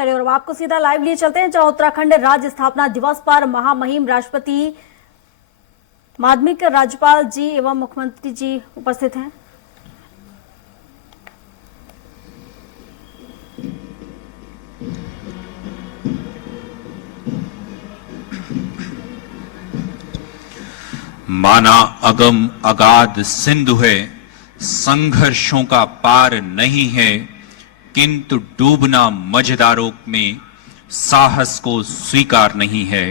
चलिए और अब आपको सीधा लाइव लिए चलते हैं, जहां उत्तराखंड राज्य स्थापना दिवस पर महामहिम राष्ट्रपति माध्यमिक राज्यपाल जी एवं मुख्यमंत्री जी उपस्थित हैं। माना अगम अगाध सिंधु है, संघर्षों का पार नहीं है, किंतु डूबना मझदारों में साहस को स्वीकार नहीं है।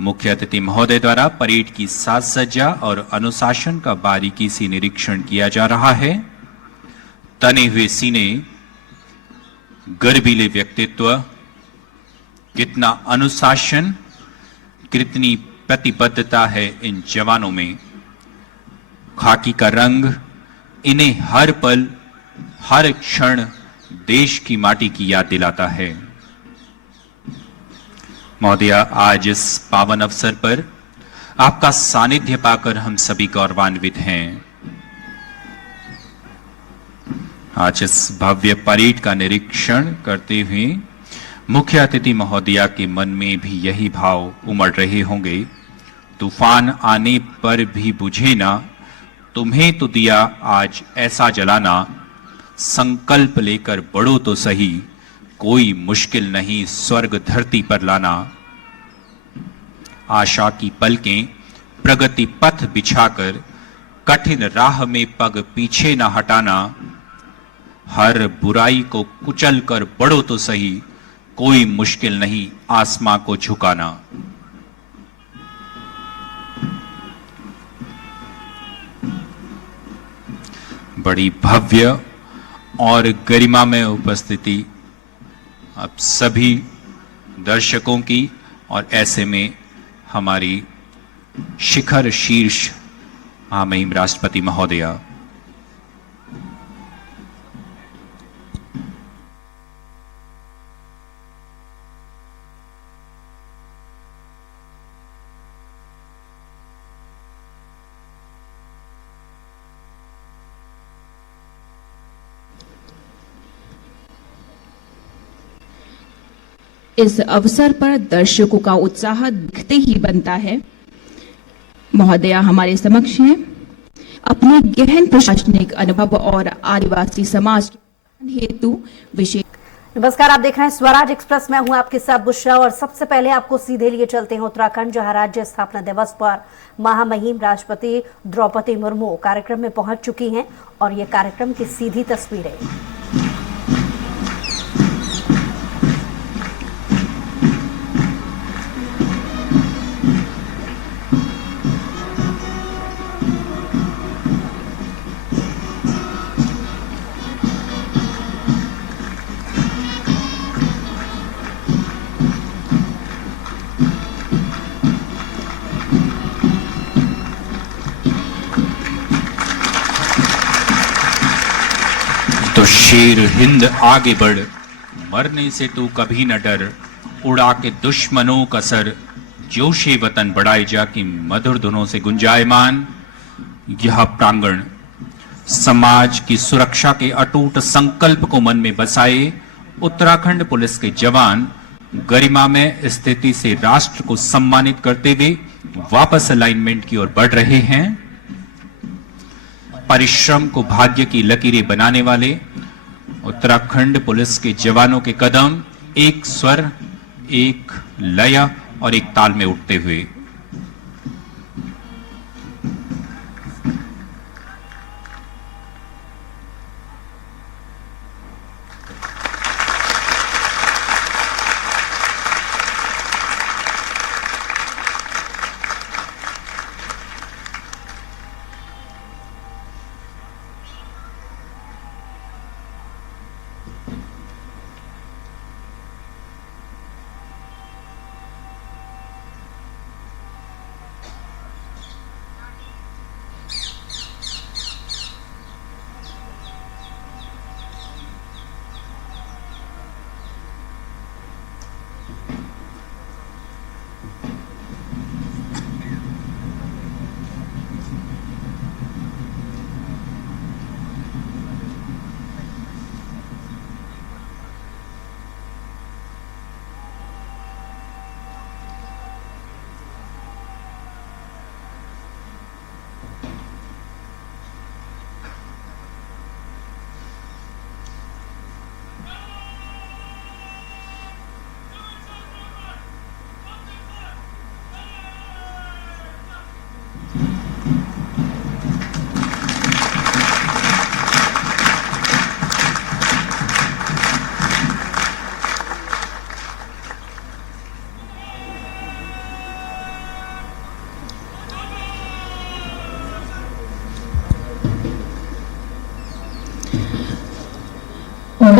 मुख्य अतिथि महोदय द्वारा परेड की साज सज्जा और अनुशासन का बारीकी से निरीक्षण किया जा रहा है। तने हुए सीने, गर्वीले व्यक्तित्व, कितना अनुशासन, कितनी प्रतिबद्धता है इन जवानों में। खाकी का रंग इन्हें हर पल हर क्षण देश की माटी की याद दिलाता है। महोदय, आज इस पावन अवसर पर आपका सानिध्य पाकर हम सभी गौरवान्वित हैं। आज इस भव्य परेड का निरीक्षण करते हुए मुख्य अतिथि महोदया के मन में भी यही भाव उमड़ रहे होंगे। तूफान आने पर भी बुझे ना, तुम्हें तो दिया आज ऐसा जलाना, संकल्प लेकर बढ़ो तो सही, कोई मुश्किल नहीं स्वर्ग धरती पर लाना। आशा की पलकें प्रगति पथ बिछाकर, कठिन राह में पग पीछे ना हटाना, हर बुराई को कुचल कर बढ़ो तो सही, कोई मुश्किल नहीं आसमां को झुकाना। बड़ी भव्य और गरिमामय उपस्थिति अब सभी दर्शकों की, और ऐसे में हमारी शिखर शीर्ष महामहिम राष्ट्रपति महोदया। इस अवसर पर दर्शकों का उत्साह दिखते ही बनता है। महोदया हमारे समक्ष हैं। अपने गहन प्रशासनिक अनुभव और आदिवासी समाज के हेतु विशेष। नमस्कार, आप देख रहे हैं स्वराज एक्सप्रेस। मैं हूं आपके साथ बुशरा और सबसे पहले आपको सीधे लिए चलते हैं उत्तराखंड, जहां राज्य स्थापना दिवस पर महामहिम राष्ट्रपति द्रौपदी मुर्मू कार्यक्रम में पहुंच चुकी हैं और ये कार्यक्रम की सीधी तस्वीरें। तो शेर हिंद आगे बढ़, मरने से तू कभी न डर, उड़ा के दुश्मनों का सर, जोशे वतन बढ़ाए जा की मधुर धुनों से गुंजायमान। यह प्रांगण समाज की सुरक्षा के अटूट संकल्प को मन में बसाए उत्तराखंड पुलिस के जवान गरिमामय स्थिति से राष्ट्र को सम्मानित करते हुए वापस अलाइनमेंट की ओर बढ़ रहे हैं। परिश्रम को भाग्य की लकीरें बनाने वाले उत्तराखंड पुलिस के जवानों के कदम एक स्वर, एक लय और एक ताल में उठते हुए।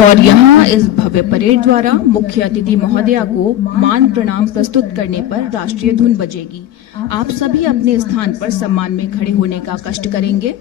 और यहाँ इस भव्य परेड द्वारा मुख्य अतिथि महोदया को मान प्रणाम प्रस्तुत करने पर राष्ट्रीय धुन बजेगी। आप सभी अपने स्थान पर सम्मान में खड़े होने का कष्ट करेंगे।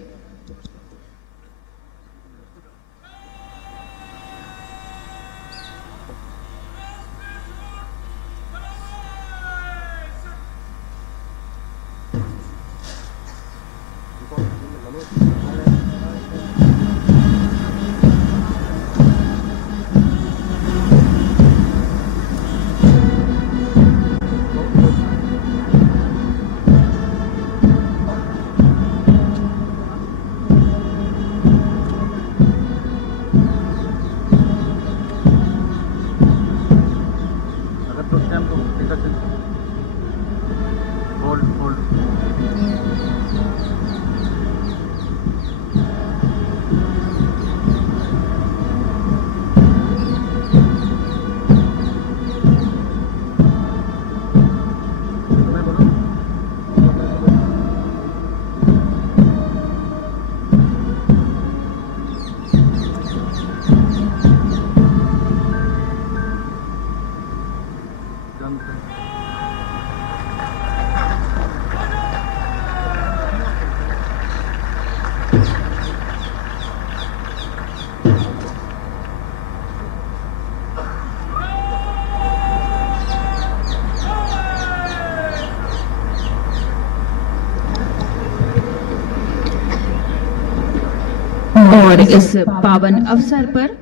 और इस पावन अवसर पर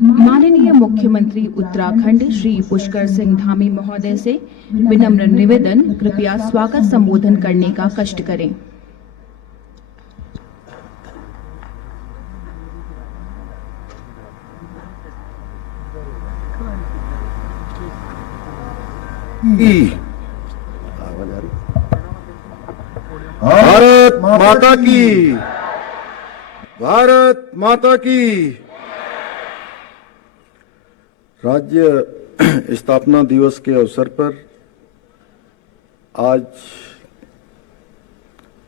माननीय मुख्यमंत्री उत्तराखंड श्री पुष्कर सिंह धामी महोदय से विनम्र निवेदन, कृपया स्वागत संबोधन करने का कष्ट करें। भारत माता की, भारत माता की। राज्य स्थापना दिवस के अवसर पर आज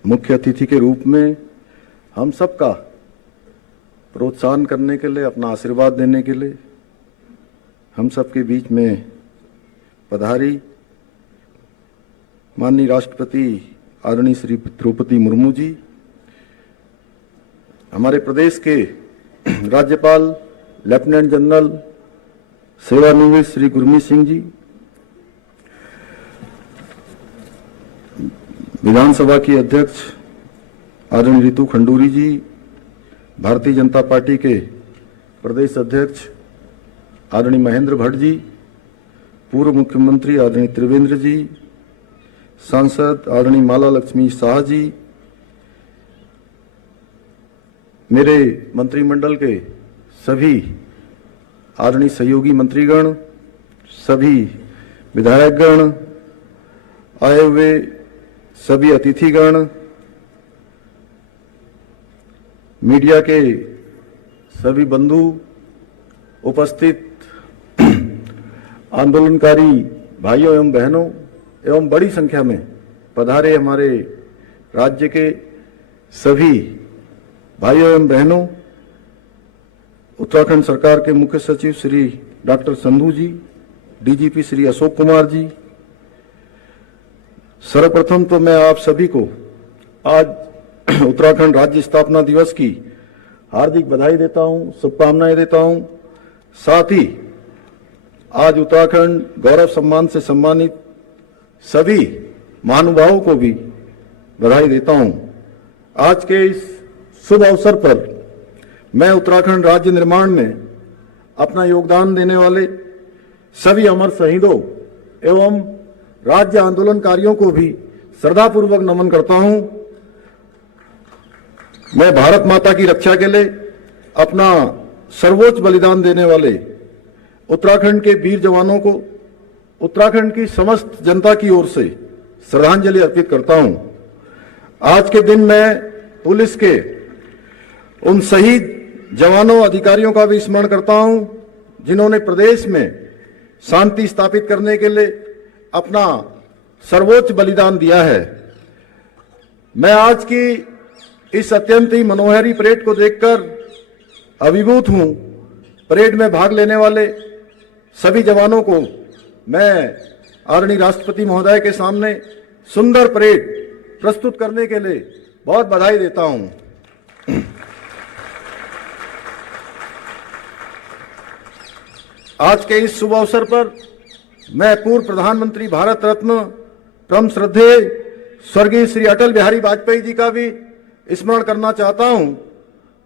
मुख्य अतिथि के रूप में हम सबका प्रोत्साहन करने के लिए, अपना आशीर्वाद देने के लिए हम सबके बीच में पधारी माननीय राष्ट्रपति आदरणीय श्री द्रौपदी मुर्मू जी, हमारे प्रदेश के राज्यपाल लेफ्टिनेंट जनरल सेवानिवृत्त श्री गुरमीत सिंह जी, विधानसभा की अध्यक्ष आदरणीय रितु खंडूरी जी, भारतीय जनता पार्टी के प्रदेश अध्यक्ष आदरणीय महेंद्र भट्ट जी, पूर्व मुख्यमंत्री आदरणीय त्रिवेंद्र जी, सांसद आदरणीय माला लक्ष्मी शाह जी, मेरे मंत्रिमंडल के सभी आदरणीय सहयोगी मंत्रीगण, सभी विधायकगण, आए हुए सभी अतिथिगण, मीडिया के सभी बंधु, उपस्थित आंदोलनकारी भाइयों एवं बहनों एवं बड़ी संख्या में पधारे हमारे राज्य के सभी भाइयों एवं बहनों, उत्तराखंड सरकार के मुख्य सचिव श्री डॉक्टर संधू जी, डीजीपी श्री अशोक कुमार जी, सर्वप्रथम तो मैं आप सभी को आज उत्तराखंड राज्य स्थापना दिवस की हार्दिक बधाई देता हूं, शुभकामनाएं देता हूं। साथ ही आज उत्तराखंड गौरव सम्मान से सम्मानित सभी महानुभावों को भी बधाई देता हूं। आज के इस शुभ अवसर पर मैं उत्तराखंड राज्य निर्माण में अपना योगदान देने वाले सभी अमर शहीदों एवं राज्य आंदोलनकारियों को भी श्रद्धापूर्वक नमन करता हूं। मैं भारत माता की रक्षा के लिए अपना सर्वोच्च बलिदान देने वाले उत्तराखंड के वीर जवानों को उत्तराखंड की समस्त जनता की ओर से श्रद्धांजलि अर्पित करता हूं। आज के दिन मैं पुलिस के उन शहीद जवानों, अधिकारियों का भी स्मरण करता हूं जिन्होंने प्रदेश में शांति स्थापित करने के लिए अपना सर्वोच्च बलिदान दिया है। मैं आज की इस अत्यंत ही मनोहारी परेड को देखकर अभिभूत हूं। परेड में भाग लेने वाले सभी जवानों को मैं आदरणीय राष्ट्रपति महोदय के सामने सुंदर परेड प्रस्तुत करने के लिए बहुत बधाई देता हूं। आज के इस शुभ अवसर पर मैं पूर्व प्रधानमंत्री भारत रत्न परम श्रद्धेय स्वर्गीय श्री अटल बिहारी वाजपेयी जी का भी स्मरण करना चाहता हूं,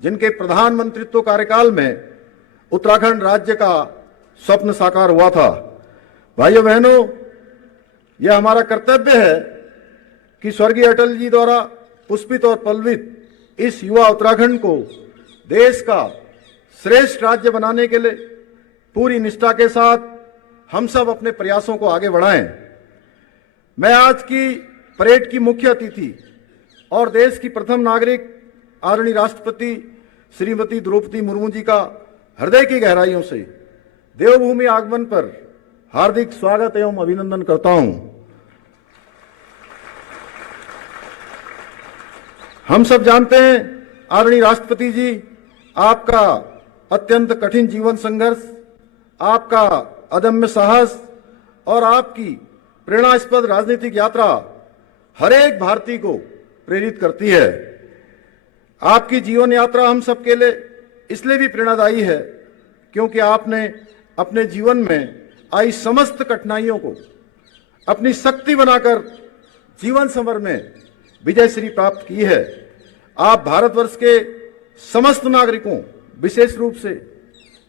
जिनके प्रधानमंत्रित्व कार्यकाल में उत्तराखंड राज्य का स्वप्न साकार हुआ था। भाइयों बहनों, यह हमारा कर्तव्य है कि स्वर्गीय अटल जी द्वारा पुष्पित और पल्लवित इस युवा उत्तराखंड को देश का श्रेष्ठ राज्य बनाने के लिए पूरी निष्ठा के साथ हम सब अपने प्रयासों को आगे बढ़ाएं। मैं आज की परेड की मुख्य अतिथि और देश की प्रथम नागरिक आदरणीय राष्ट्रपति श्रीमती द्रौपदी मुर्मू जी का हृदय की गहराइयों से देवभूमि आगमन पर हार्दिक स्वागत एवं अभिनंदन करता हूं। हम सब जानते हैं आदरणीय राष्ट्रपति जी, आपका अत्यंत कठिन जीवन संघर्ष, आपका अदम्य साहस और आपकी प्रेरणास्पद राजनीतिक यात्रा हर एक भारतीय को प्रेरित करती है। आपकी जीवन यात्रा हम सबके लिए इसलिए भी प्रेरणादायी है क्योंकि आपने अपने जीवन में आई समस्त कठिनाइयों को अपनी शक्ति बनाकर जीवन समर में विजय श्री प्राप्त की है। आप भारतवर्ष के समस्त नागरिकों, विशेष रूप से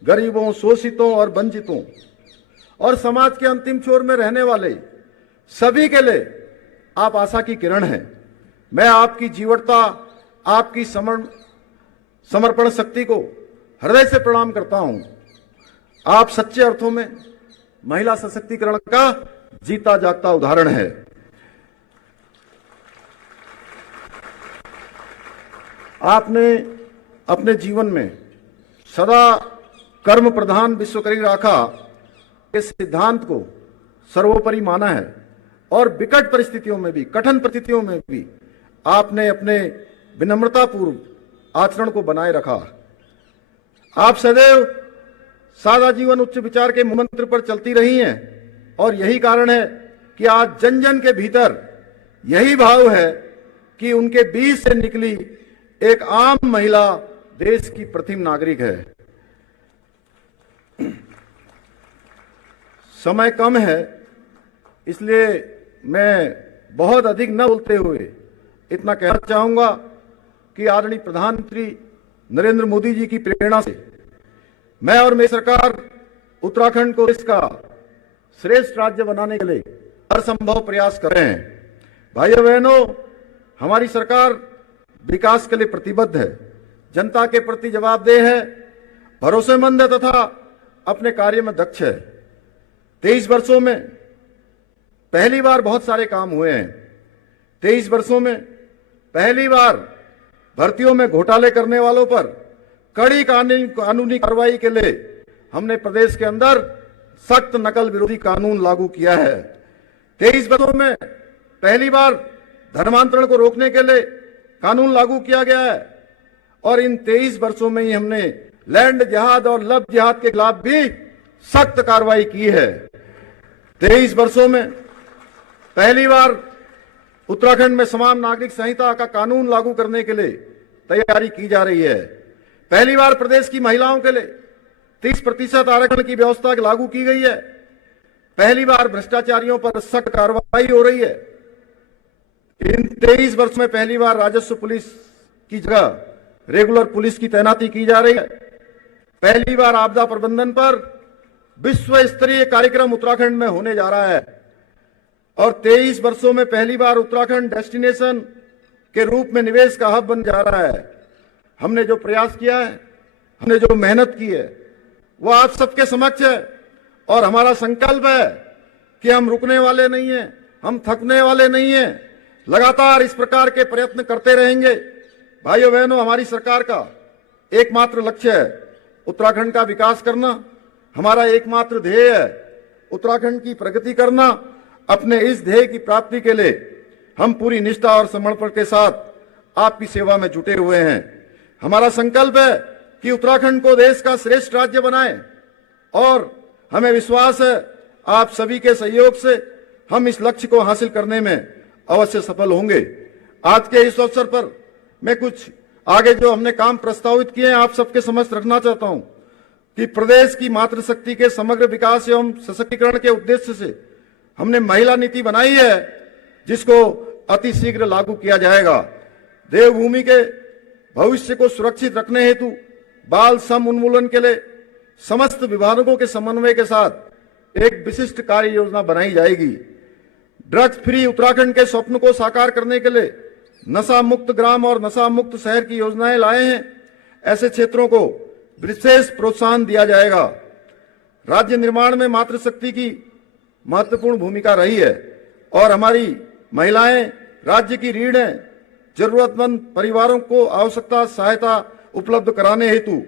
गरीबों, शोषितों और वंचितों और समाज के अंतिम छोर में रहने वाले सभी के लिए आप आशा की किरण हैं। मैं आपकी जीवटता, आपकी समर्पण शक्ति को हृदय से प्रणाम करता हूं। आप सच्चे अर्थों में महिला सशक्तिकरण का जीता जागता उदाहरण है। आपने अपने जीवन में सदा कर्म प्रधान विश्वकर्मी राखा के सिद्धांत को सर्वोपरि माना है और विकट परिस्थितियों में भी, कठिन परिस्थितियों में भी आपने अपने विनम्रतापूर्व आचरण को बनाए रखा। आप सदैव सादा जीवन उच्च विचार के मंत्र पर चलती रही हैं और यही कारण है कि आज जन जन के भीतर यही भाव है कि उनके बीच से निकली एक आम महिला देश की प्रथम नागरिक है। समय कम है, इसलिए मैं बहुत अधिक न बोलते हुए इतना कहना चाहूंगा कि आदरणीय प्रधानमंत्री नरेंद्र मोदी जी की प्रेरणा से मैं और मेरी सरकार उत्तराखंड को देश का श्रेष्ठ राज्य बनाने के लिए हर संभव प्रयास कर रहे हैं। भाइयों बहनों, हमारी सरकार विकास के लिए प्रतिबद्ध है, जनता के प्रति जवाबदेह है, भरोसेमंद है तथा अपने कार्य में दक्ष है। 23 वर्षों में पहली बार बहुत सारे काम हुए हैं। 23 वर्षों में पहली बार भर्तियों में घोटाले करने वालों पर कड़ी कानूनी कार्रवाई के लिए हमने प्रदेश के अंदर सख्त नकल विरोधी कानून लागू किया है। 23 वर्षों में पहली बार धर्मांतरण को रोकने के लिए कानून लागू किया गया है और इन 23 वर्षों में ही हमने लैंड जिहाद और लव जिहाद के खिलाफ भी सख्त कार्रवाई की है। 23 वर्षों में पहली बार उत्तराखंड में समान नागरिक संहिता का कानून लागू करने के लिए तैयारी की जा रही है। पहली बार प्रदेश की महिलाओं के लिए 30% आरक्षण की व्यवस्था लागू की गई है। पहली बार भ्रष्टाचारियों पर सख्त कार्रवाई हो रही है। इन 23 वर्ष में पहली बार राजस्व पुलिस की जगह रेगुलर पुलिस की तैनाती की जा रही है। पहली बार आपदा प्रबंधन पर विश्व स्तरीय कार्यक्रम उत्तराखंड में होने जा रहा है और 23 वर्षों में पहली बार उत्तराखंड डेस्टिनेशन के रूप में निवेश का हब बन जा रहा है। हमने जो प्रयास किया है, हमने जो मेहनत की है, वो आप सबके समक्ष है और हमारा संकल्प है कि हम रुकने वाले नहीं हैं, हम थकने वाले नहीं हैं, लगातार इस प्रकार के प्रयत्न करते रहेंगे। भाइयों बहनों, हमारी सरकार का एकमात्र लक्ष्य है उत्तराखंड का विकास करना। हमारा एकमात्र ध्येय है उत्तराखंड की प्रगति करना। अपने इस ध्येय की प्राप्ति के लिए हम पूरी निष्ठा और समर्पण के साथ आपकी सेवा में जुटे हुए हैं। हमारा संकल्प है कि उत्तराखंड को देश का श्रेष्ठ राज्य बनाएं और हमें विश्वास है आप सभी के सहयोग से हम इस लक्ष्य को हासिल करने में अवश्य सफल होंगे। आज के इस अवसर पर मैं कुछ आगे जो हमने काम प्रस्तावित किए हैं आप सबके समक्ष रखना चाहता हूं कि प्रदेश की मातृशक्ति के समग्र विकास एवं सशक्तिकरण के उद्देश्य से हमने महिला नीति बनाई है जिसको अति शीघ्र लागू किया जाएगा। देवभूमि के भविष्य को सुरक्षित रखने हेतु बाल श्रम उन्मूलन के लिए समस्त विभागों के समन्वय के साथ एक विशिष्ट कार्य योजना बनाई जाएगी। ड्रग्स फ्री उत्तराखंड के स्वप्न को साकार करने के लिए नशा मुक्त ग्राम और नशा मुक्त शहर की योजनाएं लाए हैं। ऐसे क्षेत्रों को विशेष प्रोत्साहन दिया जाएगा। राज्य निर्माण में मातृशक्ति की महत्वपूर्ण भूमिका रही है और हमारी महिलाएं राज्य की रीढ़ हैं। जरूरतमंद परिवारों को आवश्यकता सहायता उपलब्ध कराने हेतु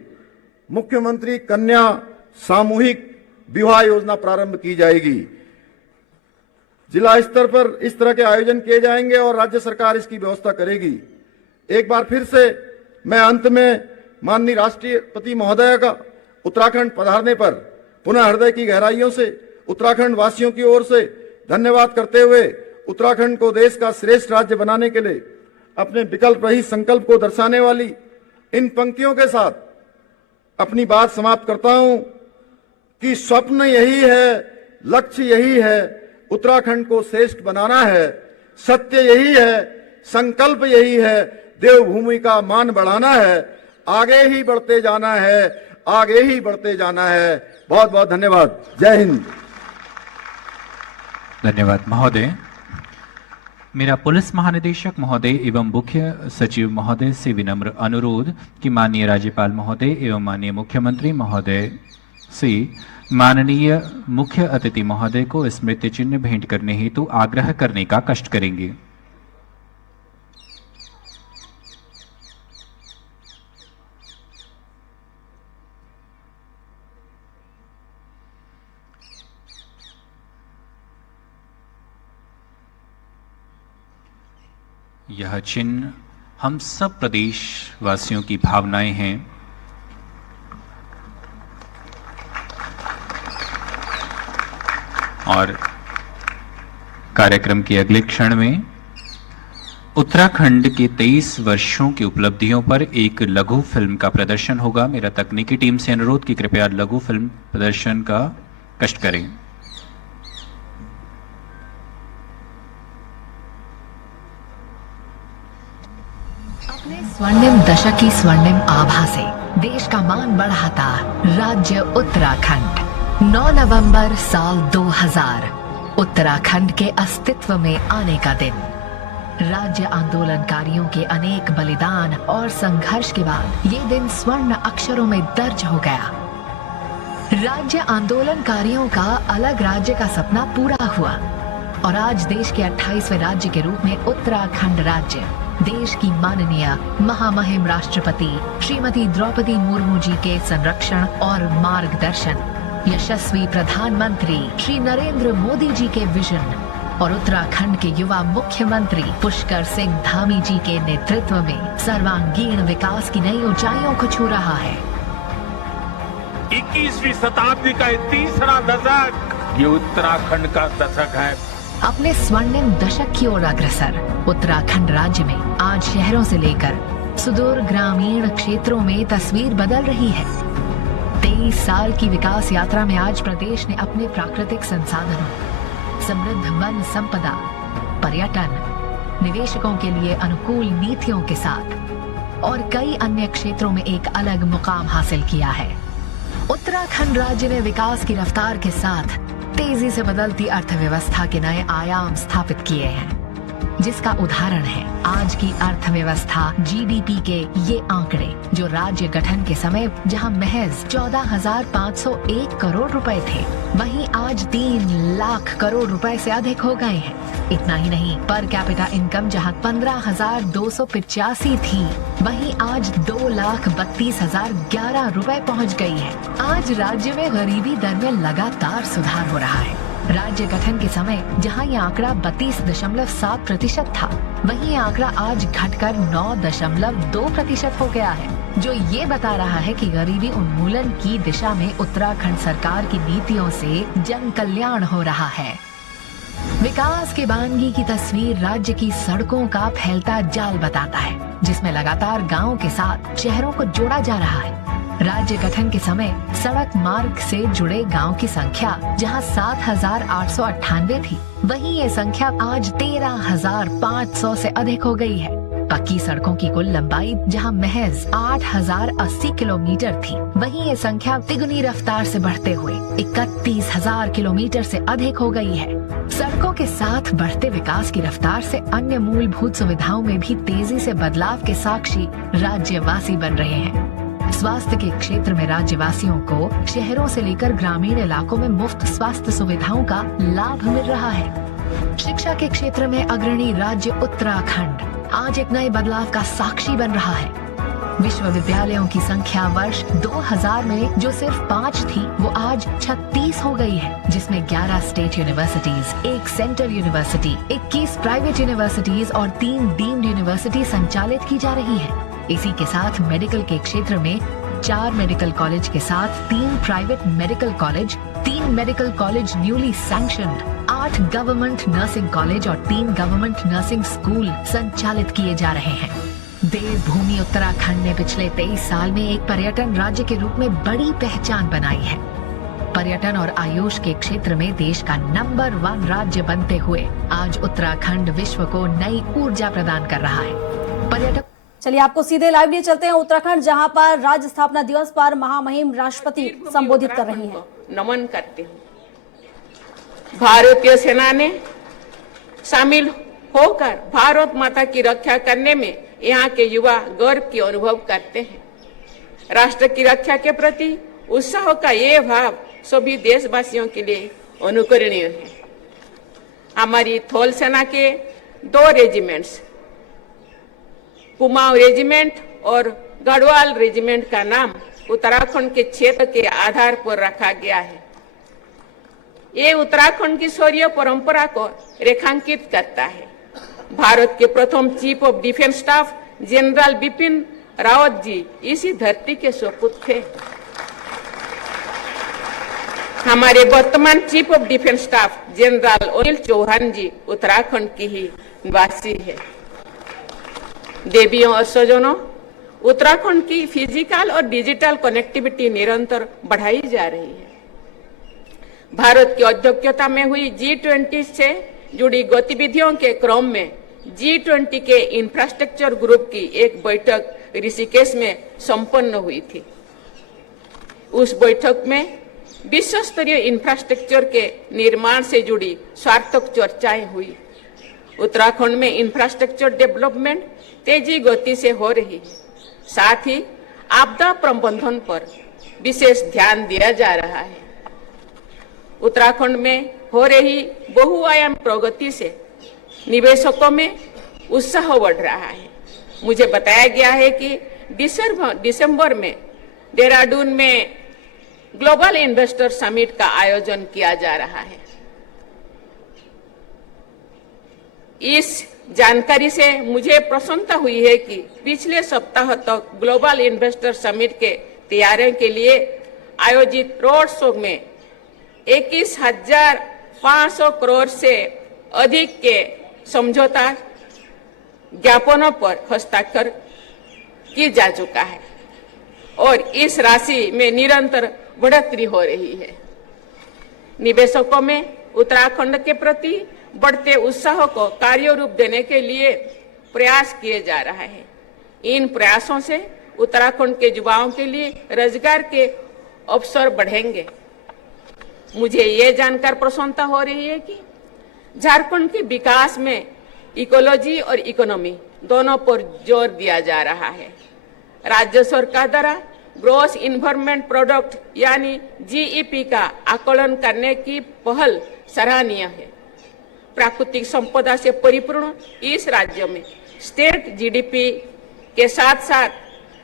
मुख्यमंत्री कन्या सामूहिक विवाह योजना प्रारंभ की जाएगी। जिला स्तर पर इस तरह के आयोजन किए जाएंगे और राज्य सरकार इसकी व्यवस्था करेगी। एक बार फिर से मैं अंत में माननीय राष्ट्रपति महोदय का उत्तराखंड पधारने पर पुनः हृदय की गहराइयों से उत्तराखंड वासियों की ओर से धन्यवाद करते हुए उत्तराखंड को देश का श्रेष्ठ राज्य बनाने के लिए अपने विकल्प रहित संकल्प को दर्शाने वाली इन पंक्तियों के साथ अपनी बात समाप्त करता हूं कि स्वप्न यही है, लक्ष्य यही है, उत्तराखंड को श्रेष्ठ बनाना है, सत्य यही है, संकल्प यही है, देवभूमि का मान बढ़ाना है, आगे ही बढ़ते जाना है, आगे ही बढ़ते जाना है। बहुत बहुत धन्यवाद। जय हिंद। धन्यवाद महोदय। मेरा पुलिस महानिदेशक महोदय एवं मुख्य सचिव महोदय से विनम्र अनुरोध कि माननीय राज्यपाल महोदय एवं माननीय मुख्यमंत्री महोदय से माननीय मुख्य अतिथि महोदय को स्मृति चिन्ह भेंट करने हेतु आग्रह करने का कष्ट करेंगे। यह चिन्ह हम सब प्रदेशवासियों की भावनाएं हैं। और कार्यक्रम के अगले क्षण में उत्तराखंड के 23 वर्षों की उपलब्धियों पर एक लघु फिल्म का प्रदर्शन होगा। मेरा तकनीकी टीम से अनुरोध कि कृपया लघु फिल्म प्रदर्शन का कष्ट करें। स्वर्णिम दशक की स्वर्णिम आभा से देश का मान बढ़ाता राज्य उत्तराखंड। 9 नवंबर साल 2000 उत्तराखंड के अस्तित्व में आने का दिन। राज्य आंदोलनकारियों के अनेक बलिदान और संघर्ष के बाद ये दिन स्वर्ण अक्षरों में दर्ज हो गया। राज्य आंदोलनकारियों का अलग राज्य का सपना पूरा हुआ और आज देश के 28वें राज्य के रूप में उत्तराखंड राज्य देश की माननीय महामहिम राष्ट्रपति श्रीमती द्रौपदी मुर्मू जी के संरक्षण और मार्गदर्शन, यशस्वी प्रधानमंत्री श्री नरेंद्र मोदी जी के विजन और उत्तराखंड के युवा मुख्यमंत्री पुष्कर सिंह धामी जी के नेतृत्व में सर्वांगीण विकास की नई ऊंचाइयों को छू रहा है। 21वीं शताब्दी का तीसरा दशक ये उत्तराखंड का दशक है। अपने स्वर्णिम दशक की ओर अग्रसर उत्तराखंड राज्य में आज शहरों से लेकर सुदूर ग्रामीण क्षेत्रों में तस्वीर बदल रही है। 23 साल की विकास यात्रा में आज प्रदेश ने अपने प्राकृतिक संसाधनों, समृद्ध वन संपदा, पर्यटन, निवेशकों के लिए अनुकूल नीतियों के साथ और कई अन्य क्षेत्रों में एक अलग मुकाम हासिल किया है। उत्तराखंड राज्य ने विकास की रफ्तार के साथ तेजी से बदलती अर्थव्यवस्था के नए आयाम स्थापित किए हैं, जिसका उदाहरण है आज की अर्थव्यवस्था जीडीपी के ये आंकड़े जो राज्य गठन के समय जहां महज 14,501 करोड़ रुपए थे, वहीं आज 3 लाख करोड़ रुपए से अधिक हो गए हैं। इतना ही नहीं, पर कैपिटा इनकम जहां 15,285 थी, वहीं आज 2,32,011 रुपए पहुंच गई है। आज राज्य में गरीबी दर में लगातार सुधार हो रहा है। राज्य गठन के समय जहां ये आंकड़ा 32.7% था, वहीं ये आंकड़ा आज घटकर 9.2% हो गया है। जो ये बता रहा है कि गरीबी उन्मूलन की दिशा में उत्तराखंड सरकार की नीतियों से जन कल्याण हो रहा है। विकास के बानगी की तस्वीर राज्य की सड़कों का फैलता जाल बताता है, जिसमेम लगातार गाँव के साथ शहरों को जोड़ा जा रहा है। राज्य गठन के समय सड़क मार्ग से जुड़े गांव की संख्या जहां 7,898 थी, वहीं ये संख्या आज 13,500 से अधिक हो गई है। पक्की सड़कों की कुल लंबाई जहां महज 8,080 किलोमीटर थी, वहीं ये संख्या तिगुनी रफ्तार से बढ़ते हुए 31,000 किलोमीटर से अधिक हो गई है। सड़कों के साथ बढ़ते विकास की रफ्तार से अन्य मूलभूत सुविधाओं में भी तेजी से बदलाव के साक्षी राज्यवासी बन रहे हैं। स्वास्थ्य के क्षेत्र में राज्यवासियों को शहरों से लेकर ग्रामीण इलाकों में मुफ्त स्वास्थ्य सुविधाओं का लाभ मिल रहा है। शिक्षा के क्षेत्र में अग्रणी राज्य उत्तराखंड आज एक नए बदलाव का साक्षी बन रहा है। विश्वविद्यालयों की संख्या वर्ष 2000 में जो सिर्फ 5 थी, वो आज 36 हो गई है, जिसमें 11 state universities, 1 central university, 21 private universities और 3 डीम्ड यूनिवर्सिटी संचालित की जा रही है। इसी के साथ मेडिकल के क्षेत्र में 4 मेडिकल कॉलेज के साथ 3 private medical college, 3 medical college newly sanctioned, 8 government nursing college और 3 गवर्नमेंट नर्सिंग स्कूल संचालित किए जा रहे हैं। देवभूमि उत्तराखंड ने पिछले 23 साल में एक पर्यटन राज्य के रूप में बड़ी पहचान बनाई है। पर्यटन और आयुष के क्षेत्र में देश का नंबर 1 राज्य बनते हुए आज उत्तराखंड विश्व को नई ऊर्जा प्रदान कर रहा है। पर्यटक चलिए आपको सीधे लाइव लिए चलते हैं उत्तराखंड, जहां पर राज्य स्थापना दिवस पर महामहिम राष्ट्रपति संबोधित कर रही हैं। नमन करते हूँ। भारतीय सेना ने शामिल होकर भारत माता की रक्षा करने में यहाँ के युवा गर्व की अनुभव करते हैं। राष्ट्र की रक्षा के प्रति उत्साह का ये भाव सभी देशवासियों के लिए अनुकरणीय है। हमारी थल सेना के 2 रेजिमेंट्स, कुमाऊं रेजिमेंट और गढ़वाल रेजिमेंट का नाम उत्तराखंड के क्षेत्र के आधार पर रखा गया है। ये उत्तराखंड की शौर्य परंपरा को रेखांकित करता है। भारत के प्रथम chief of defence staff general Bipin Rawat ji इसी धरती के सपूत थे। हमारे वर्तमान chief of defence staff general Anil Chauhan ji Uttarakhand की ही निवासी है। देवियों और सजनों, उत्तराखंड की फिजिकल और डिजिटल कनेक्टिविटी निरंतर बढ़ाई जा रही है। भारत की अध्यक्षता में हुई G20 से जुड़ी गतिविधियों के क्रम में G20 के इंफ्रास्ट्रक्चर ग्रुप की एक बैठक ऋषिकेश में संपन्न हुई थी। उस बैठक में विश्व स्तरीय इंफ्रास्ट्रक्चर के निर्माण से जुड़ी सार्थक चर्चाएं हुई। उत्तराखंड में इंफ्रास्ट्रक्चर डेवलपमेंट तेजी गति से हो रही है। साथ ही आपदा प्रबंधन पर विशेष ध्यान दिया जा रहा है। उत्तराखंड में हो रही बहुआयाम प्रगति से निवेशकों में उत्साह बढ़ रहा है। मुझे बताया गया है कि दिसंबर में देहरादून में ग्लोबल इन्वेस्टर समिट का आयोजन किया जा रहा है। इस जानकारी से मुझे प्रसन्नता हुई है कि पिछले सप्ताह तक ग्लोबल इन्वेस्टर समिट के तैयारियों के लिए आयोजित रोड शो में 21,500 करोड़ से अधिक के समझौता ज्ञापनों पर हस्ताक्षर की जा चुका है और इस राशि में निरंतर बढ़ोतरी हो रही है। निवेशकों में उत्तराखंड के प्रति बढ़ते उत्साह को कार्य रूप देने के लिए प्रयास किए जा रहा है। इन प्रयासों से उत्तराखंड के युवाओं के लिए रोजगार के अवसर बढ़ेंगे। मुझे ये जानकर प्रसन्नता हो रही है कि झारखंड के विकास में इकोलॉजी और इकोनॉमी दोनों पर जोर दिया जा रहा है। राज्य सरकार द्वारा ग्रॉस इन्वायरमेंट प्रोडक्ट यानी GEP का आकलन करने की पहल सराहनीय है। प्राकृतिक संपदा से परिपूर्ण इस राज्य में स्टेट GDP के साथ साथ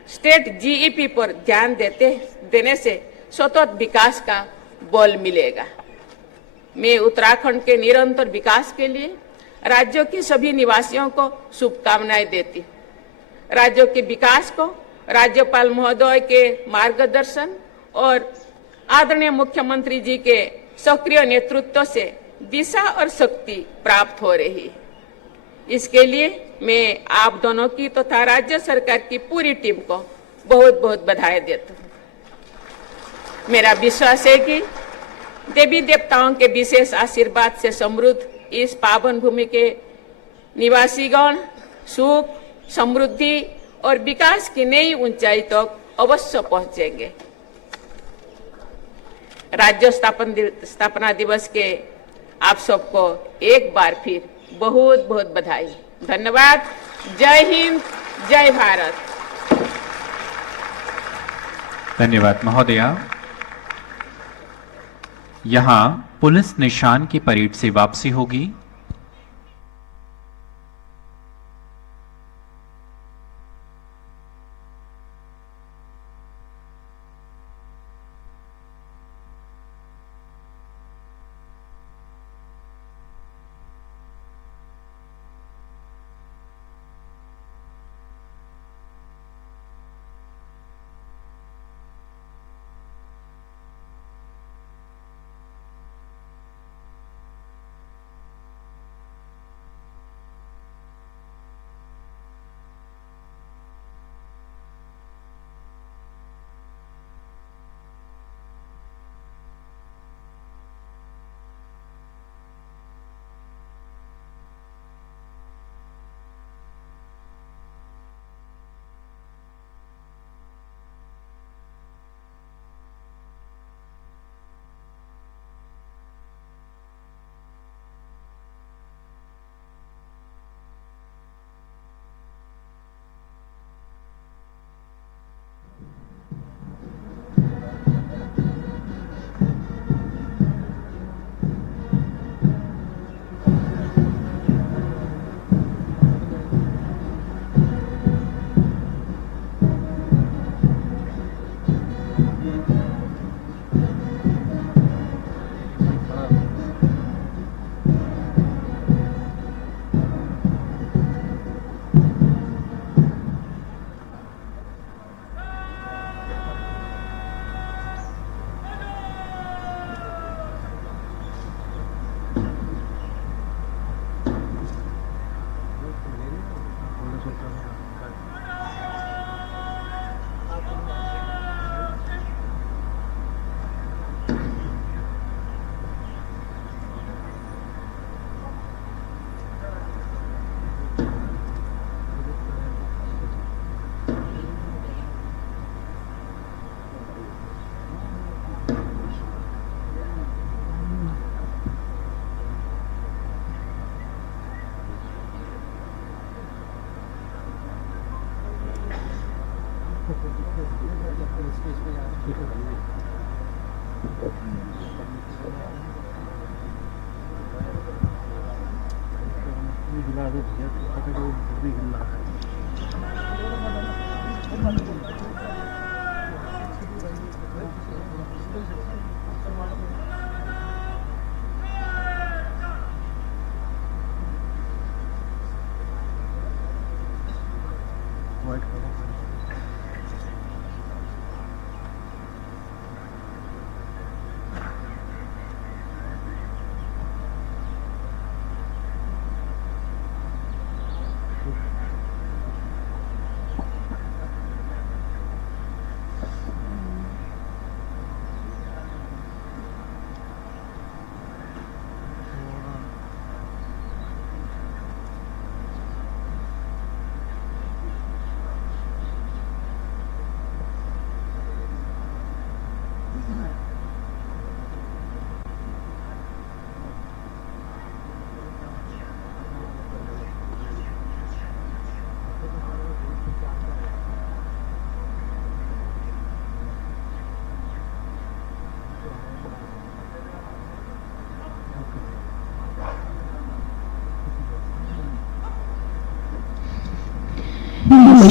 स्टेट GEP पर ध्यान देने से सतत विकास का बल मिलेगा। मैं उत्तराखंड के निरंतर विकास के लिए राज्यों के सभी निवासियों को शुभकामनाएं देती हूँ। राज्यों के विकास को राज्यपाल महोदय के मार्गदर्शन और आदरणीय मुख्यमंत्री जी के सक्रिय नेतृत्व से दिशा और शक्ति प्राप्त हो रही है। इसके लिए मैं आप दोनों की तथा राज्य सरकार की पूरी टीम को बहुत बहुत बधाई देता हूँ। मेरा विश्वास है कि देवी देवताओं के विशेष आशीर्वाद से समृद्ध इस पावन भूमि के निवासीगण सुख, समृद्धि और विकास की नई ऊंचाई तक अवश्य पहुंचेंगे। राज्य स्थापना दिवस के आप सबको एक बार फिर बहुत बहुत बधाई। धन्यवाद। जय हिंद, जय भारत। धन्यवाद महोदया। यहाँ पुलिस निशान की परेड से वापसी होगी।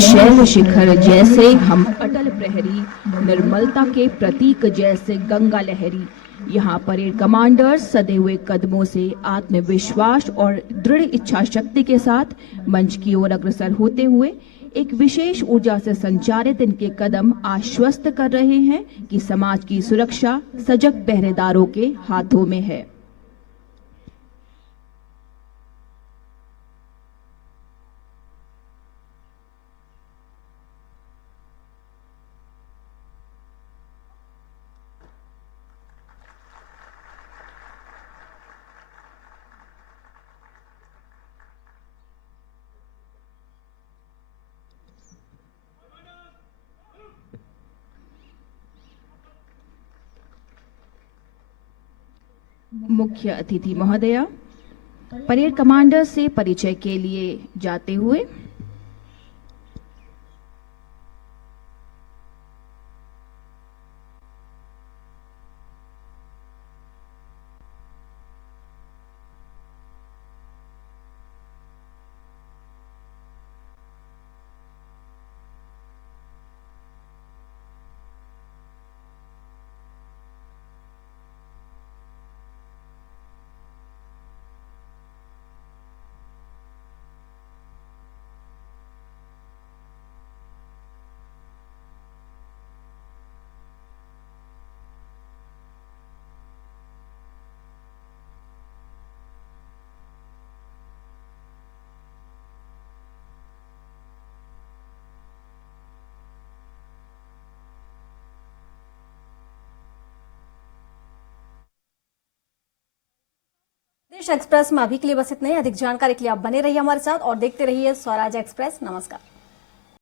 शैल शिखर जैसे हम अटल प्रहरी, निर्मलता के प्रतीक जैसे गंगा लहरी। यहाँ परेड कमांडर सदे हुए कदमों से आत्मविश्वास और दृढ़ इच्छा शक्ति के साथ मंच की ओर अग्रसर होते हुए एक विशेष ऊर्जा से संचालित इनके कदम आश्वस्त कर रहे हैं कि समाज की सुरक्षा सजग पहरेदारों के हाथों में है। मुख्य अतिथि महोदया परेड कमांडर से परिचय के लिए जाते हुए देश एक्सप्रेस में अभी के लिए बस इतना ही। अधिक जानकारी के लिए आप बने रहिए हमारे साथ और देखते रहिए स्वराज एक्सप्रेस। नमस्कार।